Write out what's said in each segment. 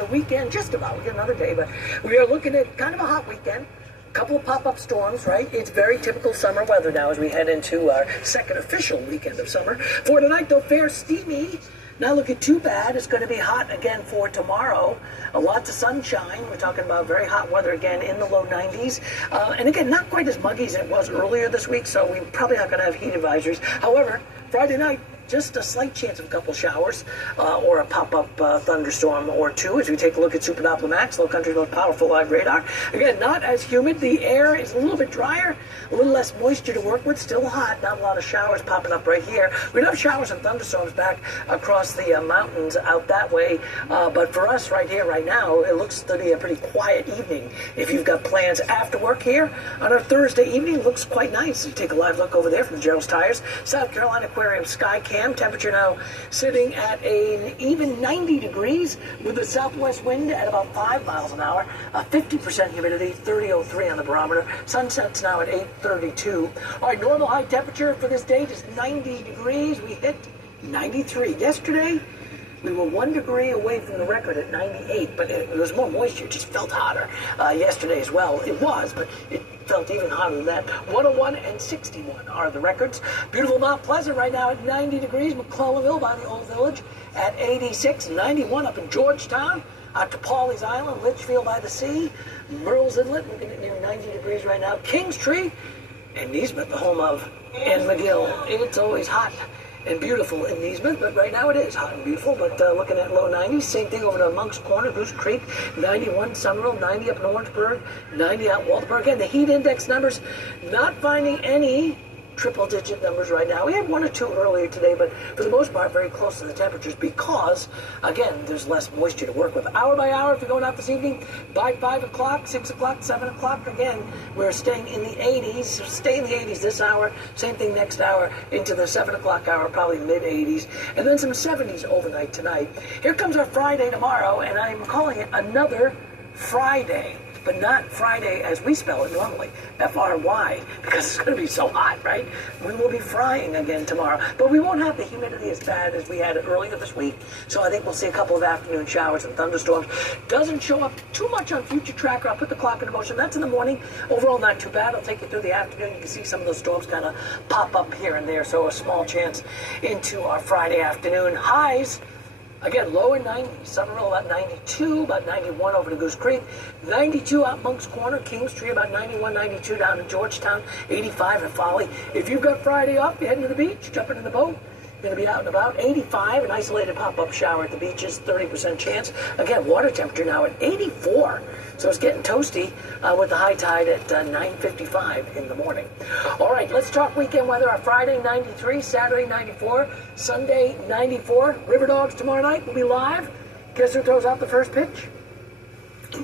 the weekend, just about. We get another day, but we are looking at kind of a hot weekend. A couple of pop-up storms, right? It's very typical summer weather now as we head into our second official weekend of summer. For tonight, though, fair steamy. Not looking too bad. It's going to be hot again for tomorrow. Lots of sunshine. We're talking about very hot weather again in the low 90s. And again, not quite as muggy as it was earlier this week, so we're probably not going to have heat advisories. However, Friday night, just a slight chance of a couple showers or a pop-up thunderstorm or two as we take a look at Super Doppler Max, Low Country's most powerful live radar. Again, not as humid. The air is a little bit drier, a little less moisture to work with. Still hot. Not a lot of showers popping up right here. We don't have showers and thunderstorms back across the mountains out that way. But for us right here, right now, it looks to be a pretty quiet evening. If you've got plans after work here on our Thursday evening, looks quite nice. You take a live look over there from the Gerald's Tires, South Carolina Aquarium Sky Cam. Temperature now sitting at an even 90 degrees with a southwest wind at about 5 miles an hour, 50% humidity, 30.03 on the barometer. Sunset's now at 8:32. All right, normal high temperature for this date is 90 degrees. We hit 93. Yesterday, we were 1 degree away from the record at 98, but it was more moisture. It just felt hotter yesterday as well. It was, but it felt even hotter than that. 101 and 61 are the records. Beautiful Mount Pleasant right now at 90 degrees. McClellanville by the Old Village at 86. 91 up in Georgetown. Out to Pawleys Island, Litchfield by the Sea. Murrells Inlet, looking at near 90 degrees right now. Kingstree and Neesmith, the home of Ann McGill. It's always hot and beautiful in Neesmith, but right now it is hot and beautiful, but looking at low 90s. Same thing over to Monk's Corner, Goose Creek, 91 Summerville, 90 up in Orangeburg, 90 out Walterboro. Again, the heat index numbers, not finding any triple-digit numbers right now. We had one or two earlier today, but for the most part, very close to the temperatures because, again, there's less moisture to work with. Hour by hour, if you're going out this evening, by 5 o'clock, 6 o'clock, 7 o'clock, again, we're staying in the 80s. Stay in the 80s this hour. Same thing next hour into the 7 o'clock hour, probably mid-80s. And then some 70s overnight tonight. Here comes our Friday tomorrow, and I'm calling it another Friday. But not Friday as we spell it normally, F-R-Y, because it's going to be so hot, right? We will be frying again tomorrow. But we won't have the humidity as bad as we had it earlier this week, so I think we'll see a couple of afternoon showers and thunderstorms. Doesn't show up too much on Future Tracker. I'll put the clock into motion. That's in the morning. Overall, not too bad. I'll take you through the afternoon. You can see some of those storms kind of pop up here and there, so a small chance into our Friday afternoon. Highs, again, lower 90s. Summerville about 92, about 91 over to Goose Creek, 92 out Monk's Corner, Kingstree about 91, 92 down in Georgetown, 85 at Folly. If you've got Friday off, you're heading to the beach, jumping in the boat, going to be out and about. 85, an isolated pop-up shower at the beaches, 30% chance. Again, water temperature now at 84. So it's getting toasty with the high tide at 9:55 in the morning. All right, let's talk weekend weather. Our Friday, 93, Saturday, 94, Sunday, 94. River Dogs tomorrow night will be live. Guess who throws out the first pitch?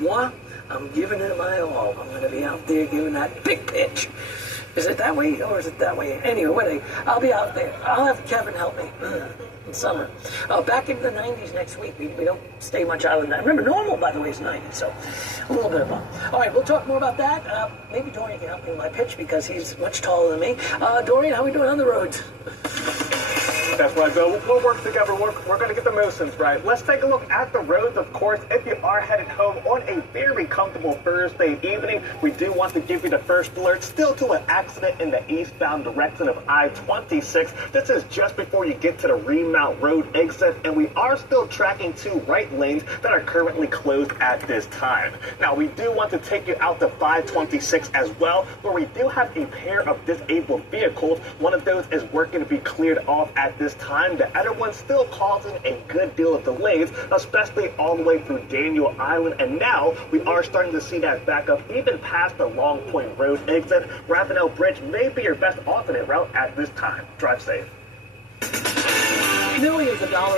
Moi. I'm giving it my all. I'm going to be out there giving that big pitch. Is it that way or is it that way? Anyway, I'll be out there. I'll have Kevin help me in summer. Back into the 90s next week. We don't stay much out of that. Remember, normal, by the way, is 90, so a little bit of fun. All right, we'll talk more about that. Maybe Dorian can help me with my pitch because he's much taller than me. Dorian, how are we doing on the roads? That's right, Bill. We'll work together. We're going to get the motions right. Let's take a look at the roads, of course. If you are headed home on a very comfortable Thursday evening, we do want to give you the first alert still to an accident in the eastbound direction of I-26. This is just before you get to the Remount Road exit, and we are still tracking 2 right lanes that are currently closed at this time. Now, we do want to take you out to 526 as well, where we do have a pair of disabled vehicles. One of those is working to be cleared off at this time. The other one's still causing a good deal of delays, especially all the way through Daniel Island. And now we are starting to see that back up even past the Long Point Road exit. Ravenel Bridge may be your best alternate route at this time. Drive safe. Millions of dollars